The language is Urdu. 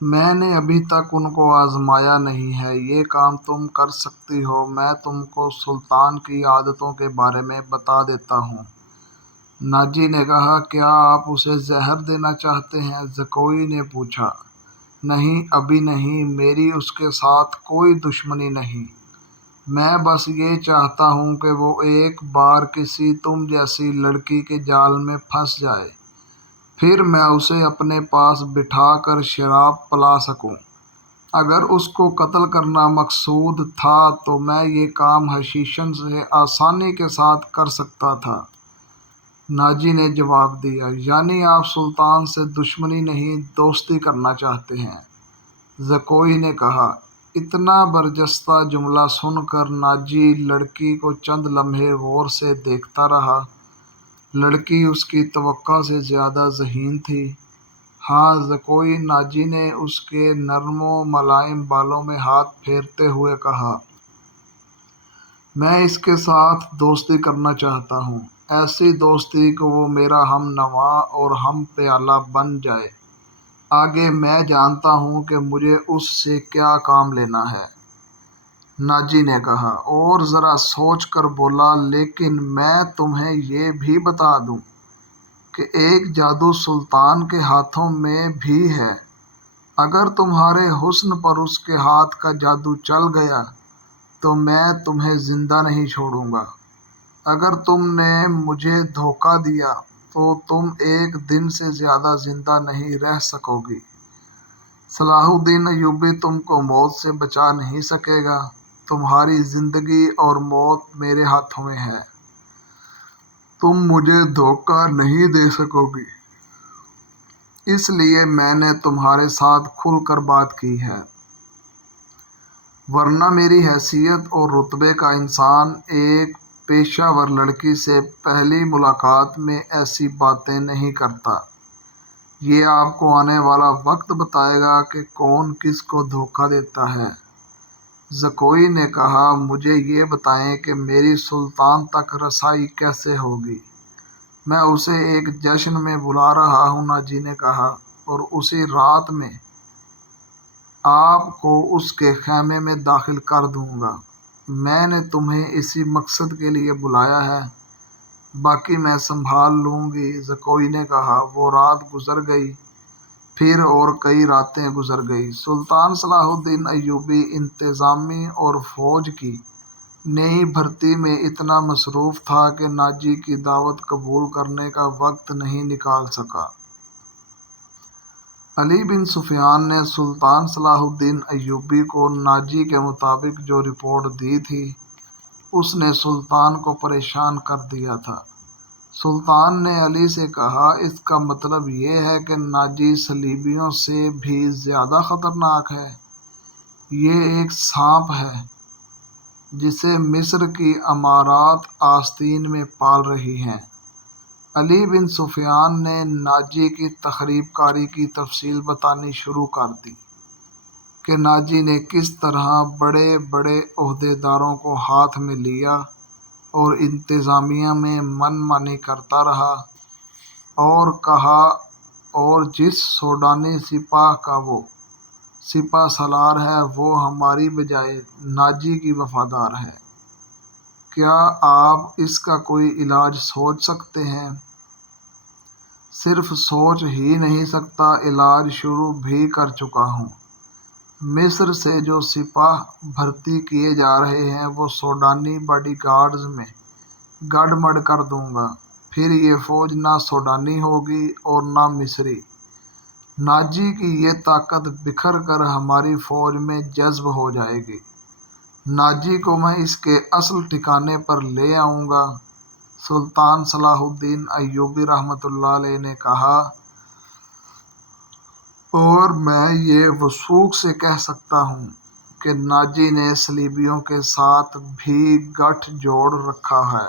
میں نے ابھی تک ان کو آزمایا نہیں ہے، یہ کام تم کر سکتی ہو۔ میں تم کو سلطان کی عادتوں کے بارے میں بتا دیتا ہوں۔ ناجی نے کہا، کیا آپ اسے زہر دینا چاہتے ہیں؟ زکوئی نے پوچھا۔ نہیں، ابھی نہیں، میری اس کے ساتھ کوئی دشمنی نہیں۔ میں بس یہ چاہتا ہوں کہ وہ ایک بار کسی تم جیسی لڑکی کے جال میں پھنس جائے، پھر میں اسے اپنے پاس بٹھا کر شراب پلا سکوں۔ اگر اس کو قتل کرنا مقصود تھا تو میں یہ کام حشیشن سے آسانی کے ساتھ کر سکتا تھا۔ ناجی نے جواب دیا، یعنی آپ سلطان سے دشمنی نہیں، دوستی کرنا چاہتے ہیں؟ زکوئی نے کہا۔ اتنا برجستہ جملہ سن کر ناجی لڑکی کو چند لمحے غور سے دیکھتا رہا۔ لڑکی اس کی توقع سے زیادہ ذہین تھی۔ ہاں، زکوئی، ناجی نے اس کے نرم و ملائم بالوں میں ہاتھ پھیرتے ہوئے کہا۔ میں اس کے ساتھ دوستی کرنا چاہتا ہوں، ایسی دوستی کہ وہ میرا ہم نوا اور ہم پیالہ بن جائے۔ آگے میں جانتا ہوں کہ مجھے اس سے کیا کام لینا ہے۔ ناجی نے کہا اور ذرا سوچ کر بولا، لیکن میں تمہیں یہ بھی بتا دوں کہ ایک جادو سلطان کے ہاتھوں میں بھی ہے۔ اگر تمہارے حسن پر اس کے ہاتھ کا جادو چل گیا تو میں تمہیں زندہ نہیں چھوڑوں گا۔ اگر تم نے مجھے دھوکہ دیا تو تم ایک دن سے زیادہ زندہ نہیں رہ سکو گی۔ صلاح الدین ایوبی تم کو موت سے بچا نہیں سکے گا۔ تمہاری زندگی اور موت میرے ہاتھوں میں ہے۔ تم مجھے دھوکہ نہیں دے سکو گی، اس لیے میں نے تمہارے ساتھ کھل کر بات کی ہے۔ ورنہ میری حیثیت اور رتبے کا انسان ایک پیشہ ور لڑکی سے پہلی ملاقات میں ایسی باتیں نہیں کرتا۔ یہ آپ کو آنے والا وقت بتائے گا کہ کون کس کو دھوکہ دیتا ہے۔ زکوئی نے کہا، مجھے یہ بتائیں کہ میری سلطان تک رسائی کیسے ہوگی؟ میں اسے ایک جشن میں بلا رہا ہوں، ناجی نے کہا، اور اسی رات میں آپ کو اس کے خیمے میں داخل کر دوں گا۔ میں نے تمہیں اسی مقصد کے لیے بلایا ہے، باقی میں سنبھال لوں گی۔ زکوئی نے کہا۔ وہ رات گزر گئی، پھر اور کئی راتیں گزر گئی۔ سلطان صلاح الدین ایوبی انتظامی اور فوج کی نئی بھرتی میں اتنا مصروف تھا کہ ناجی کی دعوت قبول کرنے کا وقت نہیں نکال سکا۔ علی بن سفیان نے سلطان صلاح الدین ایوبی کو ناجی کے مطابق جو رپورٹ دی تھی، اس نے سلطان کو پریشان کر دیا تھا۔ سلطان نے علی سے کہا، اس کا مطلب یہ ہے کہ ناجی صلیبیوں سے بھی زیادہ خطرناک ہے۔ یہ ایک سانپ ہے جسے مصر کی امارات آستین میں پال رہی ہیں۔ علی بن سفیان نے ناجی کی تخریب کاری کی تفصیل بتانی شروع کر دی کہ ناجی نے کس طرح بڑے بڑے عہدیداروں کو ہاتھ میں لیا اور انتظامیہ میں من مانی کرتا رہا، اور کہا، اور جس سوڈانی سپاہ کا وہ سپہ سالار ہے وہ ہماری بجائے ناجی کی وفادار ہے۔ کیا آپ اس کا کوئی علاج سوچ سکتے ہیں؟ صرف سوچ ہی نہیں سکتا، علاج شروع بھی کر چکا ہوں۔ مصر سے جو سپاہ بھرتی کیے جا رہے ہیں وہ سوڈانی باڈی گارڈز میں گڈ مڈ کر دوں گا، پھر یہ فوج نہ سوڈانی ہوگی اور نہ مصری۔ ناجی کی یہ طاقت بکھر کر ہماری فوج میں جذب ہو جائے گی۔ ناجی کو میں اس کے اصل ٹھکانے پر لے آؤں گا۔ سلطان صلاح الدین ایوبی رحمۃ اللہ علیہ نے کہا، اور میں یہ وثوق سے کہہ سکتا ہوں کہ ناجی نے صلیبیوں کے ساتھ بھی گٹھ جوڑ رکھا ہے۔